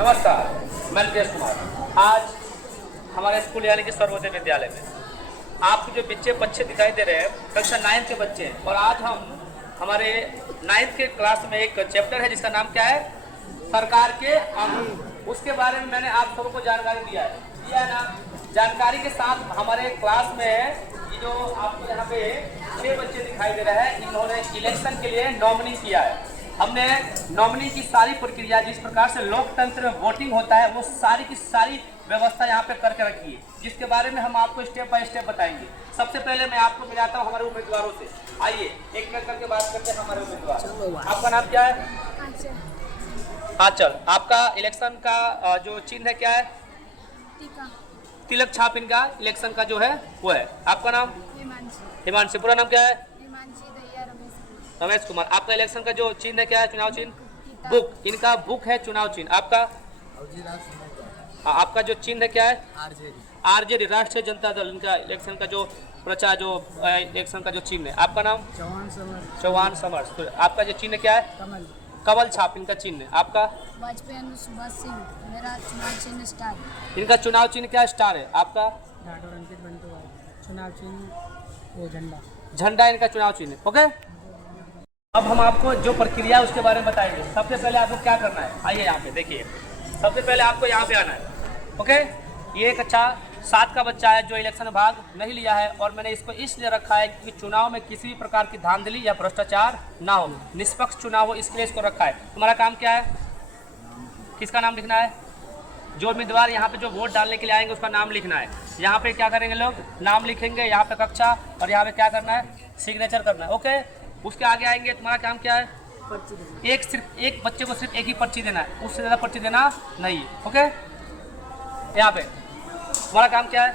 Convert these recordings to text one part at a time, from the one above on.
नमस्कार, मैं नितेश कुमार। आज हमारे स्कूल यानी कि सर्वोदय विद्यालय में आपको जो बच्चे दिखाई दे रहे हैं कक्षा 9 के बच्चे हैं। और आज हम हमारे 9th के क्लास में एक चैप्टर है जिसका नाम क्या है, सरकार के अंग। उसके बारे में मैंने आप सबको जानकारी दिया है ना। जानकारी के साथ हमारे क्लास में ये जो आपको यहाँ पे 6 बच्चे दिखाई दे रहे हैं, इन्होंने इलेक्शन के लिए नॉमिनी किया है। हमने नॉमिनी की सारी प्रक्रिया, जिस प्रकार से लोकतंत्र में वोटिंग होता है, वो सारी की सारी व्यवस्था यहाँ पे करके रखी है, जिसके बारे में हम आपको स्टेप बाय स्टेप बताएंगे। सबसे पहले मैं आपको मिलाता हूँ हमारे उम्मीदवारों से। आइए एक मिनट करके बात करते हैं हमारे उम्मीदवार। आपका नाम क्या है? आंचल। आपका इलेक्शन का जो चिन्ह है क्या है? तिलक छाप इनका इलेक्शन का जो है वो है। आपका नाम? हिमांशी। पूरा नाम क्या है? रमेश कुमार। आपका इलेक्शन का जो चिन्ह है क्या है, चुनाव चिन्ह? बुक। इनका बुक है चुनाव चिन्ह। आपका? आपका जो चिन्ह है क्या है? आरजेडी, राष्ट्रीय जनता दल। इनका इलेक्शन का जो प्रचार जो इलेक्शन का जो चिन्ह है। आपका नाम? चौहान समर। तो आपका जो चिन्ह क्या है? कमल छाप इनका चिन्ह है। आपका? वाजपेयी सुभाष सिंह। मेरा चुनाव चिन्ह स्टार। इनका चुनाव चिन्ह क्या स्टार है। आपका? चुनाव चिन्ह वो झंडा। झंडा इनका चुनाव चिन्ह। ओके, अब हम आपको जो प्रक्रिया है उसके बारे में बताएंगे। सबसे पहले आपको क्या करना है, आइए यहाँ पे देखिए। सबसे पहले आपको यहाँ पे आना है। ओके, ये कक्षा 7 का बच्चा है जो इलेक्शन में भाग नहीं लिया है, और मैंने इसको इसलिए रखा है कि चुनाव में किसी भी प्रकार की धांधली या भ्रष्टाचार ना हो, निष्पक्ष चुनाव हो, इसके लिए इसको रखा है। तुम्हारा काम क्या है? किसका नाम लिखना है? जो उम्मीदवार यहाँ पे जो वोट डालने के लिए आएंगे उसका नाम लिखना है। यहाँ पे क्या करेंगे लोग, नाम लिखेंगे, यहाँ पे कक्षा, और यहाँ पे क्या करना है, सिग्नेचर करना है। ओके, उसके आगे आएंगे। तुम्हारा काम क्या है? सिर्फ एक बच्चे को सिर्फ एक ही पर्ची देना है, उससे ज़्यादा पर्ची देना नहीं है। ओके, यहाँ पे तुम्हारा काम क्या है?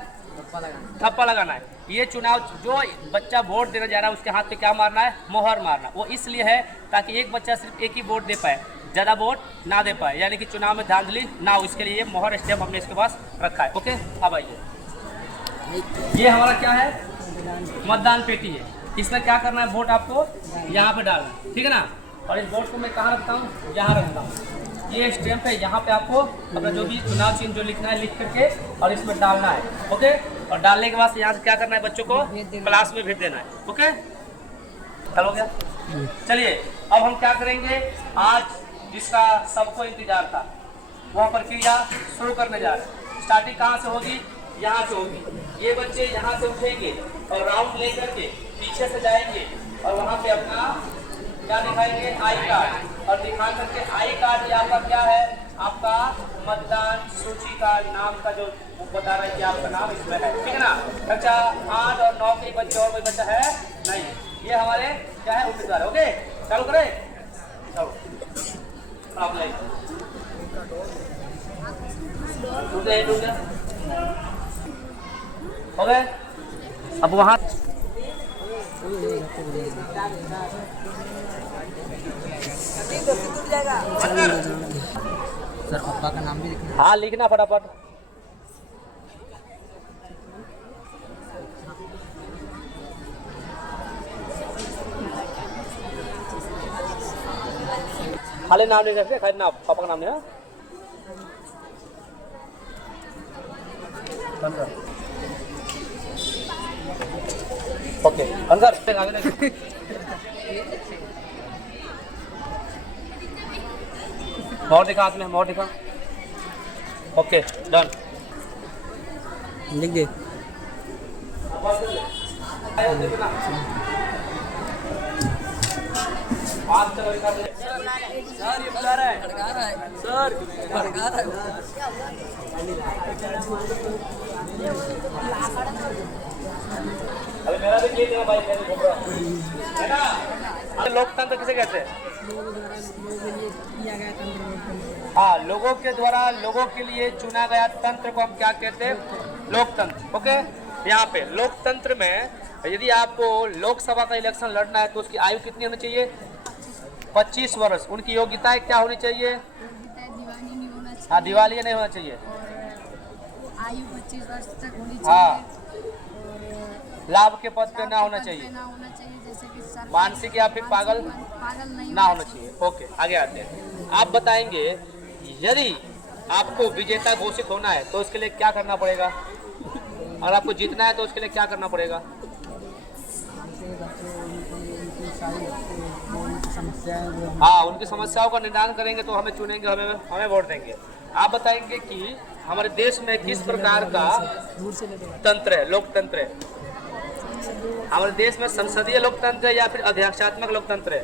थप्पा लगाना है। ये चुनाव जो बच्चा वोट देने जा रहा है उसके हाथ पे क्या मारना है? मोहर मारना। वो इसलिए है ताकि एक बच्चा सिर्फ एक ही वोट दे पाए, ज़्यादा वोट ना दे पाए, यानी कि चुनाव में धांधली ना हो, इसके लिए मोहर स्टेप हमने इसके पास रखा है। ओके, अब आइए, ये हमारा क्या है? मतदान पेटी है। इसमें क्या करना है, वोट आपको यहाँ पे डालना है, ठीक है ना। और इस वोट को मैं कहाँ रखता हूँ? यहाँ रखता हूँ। ये स्टैम्प है, यहाँ पे आपको अपना जो भी चुनाव चिन्ह जो लिखना है लिख करके और इसमें डालना है। ओके, और डालने के बाद यहाँ से क्या करना है, बच्चों को क्लास में भेज देना है। ओके, चल हो गया। चलिए अब हम क्या करेंगे, आज जिसका सबको इंतजार था वह प्रक्रिया शुरू करने जा रहे हैं। स्टार्टिंग कहाँ से होगी? यहाँ से होगी। ये बच्चे यहाँ से उठेंगे और राउंड लेकर के पीछे से जाएंगे और वहाँ पे अपना क्या दिखाएंगे? I card. और दिखा करके आई कार्ड ये आपका क्या है? आपका मतदान सूची का नाम का जो बता रहा है कि आपका नाम इसमें है, ठीक है ना। कक्षा 8 और 9 के बच्चे और कोई बच्चा है नहीं, ये हमारे क्या है? उम्मीदवार। ओके, चालू करें। चलो आप ले हो गए। अब वहाँ सर पापा का नाम भी लिखना। हाँ, लिखना फटाफट। खाली नाम लिख रखे, खाली नाम, पापा का नाम नहीं है। ओके, अंदर आगे देखिए। मोहर दिखा, हाथ में मोहर दिखा। Okay, done. लिख दे। अरे मेरा भी क्लिक है भाई, है ना। लोकतंत्र किसे कहते हैं? हाँ, लोगों के द्वारा लोगों के लिए चुना गया तंत्र को हम क्या कहते हैं? लोकतंत्र। ओके, यहाँ पे लोकतंत्र में यदि आपको लोकसभा का इलेक्शन लड़ना है तो उसकी आयु कितनी होनी चाहिए? 25 वर्ष। उनकी योग्यताएं क्या होनी चाहिए? हाँ, दिवालिया नहीं होना चाहिए। आयु 25 वर्ष तक होनी चाहिए। हाँ, लाभ के पद पे ना होना चाहिए। जैसे कि मानसिक या फिर पागल नहीं ना होना चाहिए। ओके, आगे आते हैं। आप बताएंगे यदि आपको विजेता घोषित होना है तो उसके लिए क्या करना पड़ेगा, और आपको जीतना है तो उसके लिए क्या करना पड़ेगा? हाँ, उनकी समस्याओं का निदान करेंगे तो हमें चुनेंगे, हमें वोट देंगे। आप बताएंगे कि हमारे देश में किस प्रकार का तंत्र है, लोकतंत्र है? हमारे देश में संसदीय लोकतंत्र है या फिर अध्यक्षात्मक लोकतंत्र है?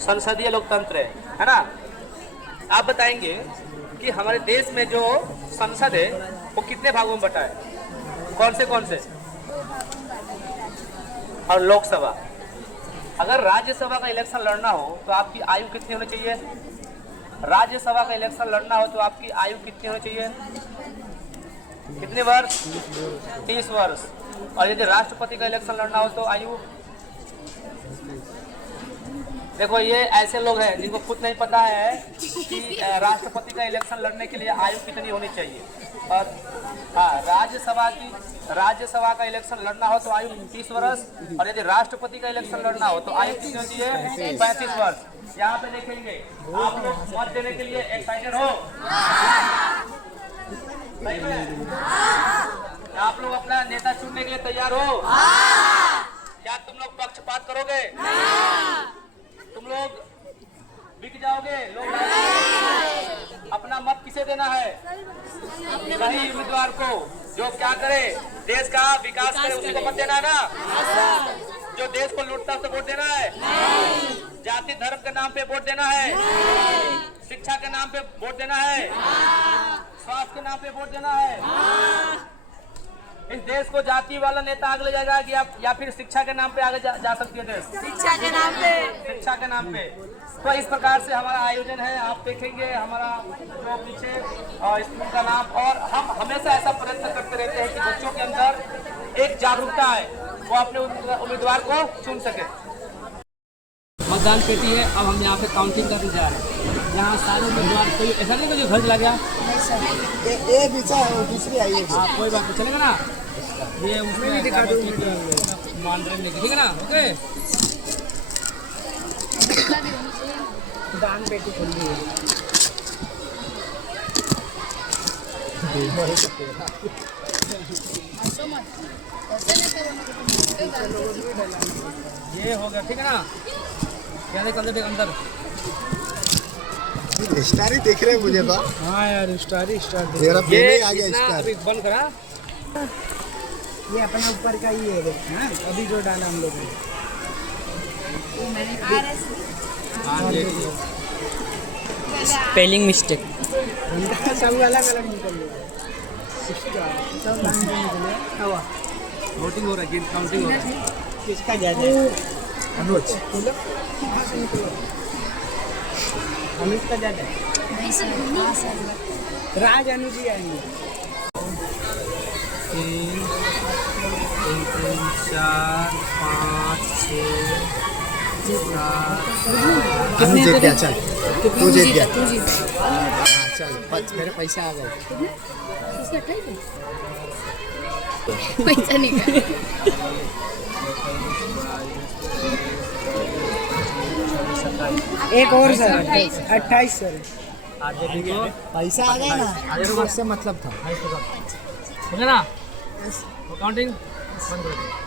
संसदीय लोकतंत्र है ना। आप बताएंगे कि हमारे देश में जो संसद है वो कितने भागों में बटा है, कौन से? और लोकसभा, अगर राज्यसभा का इलेक्शन लड़ना हो तो आपकी आयु कितनी होनी चाहिए? राज्यसभा का इलेक्शन लड़ना हो तो आपकी आयु कितनी होनी चाहिए? कितने वर्ष? 30 वर्ष। और यदि राष्ट्रपति का इलेक्शन लड़ना हो तो आयु, देखो ये ऐसे लोग हैं जिनको खुद नहीं पता है कि राष्ट्रपति का इलेक्शन लड़ने के लिए आयु कितनी होनी चाहिए। और हाँ, राज्यसभा का इलेक्शन लड़ना हो तो आयु 30 वर्ष, और यदि राष्ट्रपति का इलेक्शन लड़ना हो तो आयु कितनी होती है? 35 वर्ष। यहाँ पे देखेंगे, आप लोग मत देने के लिए एक्साइटेड हो? सही में? आप लोग अपना नेता चुनने के लिए तैयार हो? क्या तुम लोग पक्षपात करोगे? तुम लोग बिक जाओगे? लोग अपना मत किसे देना है? सही उम्मीदवार को, जो क्या करे, देश का विकास करे, उसी को मत देना है ना। जो देश को लूटता है उसे वोट देना है? जाति धर्म के नाम पे वोट देना है? शिक्षा के नाम पे वोट देना है? स्वास्थ्य के नाम पे वोट देना है? इस देश को जाति वाला नेता आगे ले जाएगा कि आप, या फिर शिक्षा के नाम पे आगे जा सकती है देश? शिक्षा के नाम पे। शिक्षा के नाम पे। तो इस प्रकार से हमारा आयोजन है, आप देखेंगे हमारा जो पीछे स्कूल का नाम, और हम हमेशा ऐसा प्रयत्न करते रहते हैं कि बच्चों के अंदर एक जागरूकता है, वो अपने उम्मीदवार को चुन सके। मतदान पेटी है, अब हम यहाँ पे काउंटिंग करने जा रहे हैं। यहाँ सारे उम्मीदवार, कोई ऐसा नहीं कि जो घर चला गया, ये पीछा है और दूसरी आई है। हाँ कोई बात नहीं, चलेगा ना। ये उसमें भी दिखा दो, मान रहे, ठीक है ना? ओके, दान पेटी खुल रही है। ये हो गया, ठीक है ना? क्या देख अंदर स्टार ही देख रहे हैं मुझे तो। हाँ यार, स्टार मेरा पेन ही आ गया स्टार। अभी बंद करा, ये अपने ऊपर का ही है। हाँ, अभी जो डाला हम लोगों ने। स्पेलिंग मिस्टेक, सब अलग अलग निकल गया, सब निकले। हवा वोटिंग हो रहा है, काउंटिंग हो रहा है। किसका ज्यादा है? अनुज अनुज का ज्यादा है। नहीं सर, राज अनुज ही आएंगे। 3 4 5 6 7। कितने जीत गया? चल तू जीत गया। तू जीत। हाँ चल, मेरे पैसे आ गए। पैसा नहीं। एक और सर, 28 सर। पैसा आ गया ना, उससे मतलब था। हो गया ना? काउंटिंग बंद कर दो।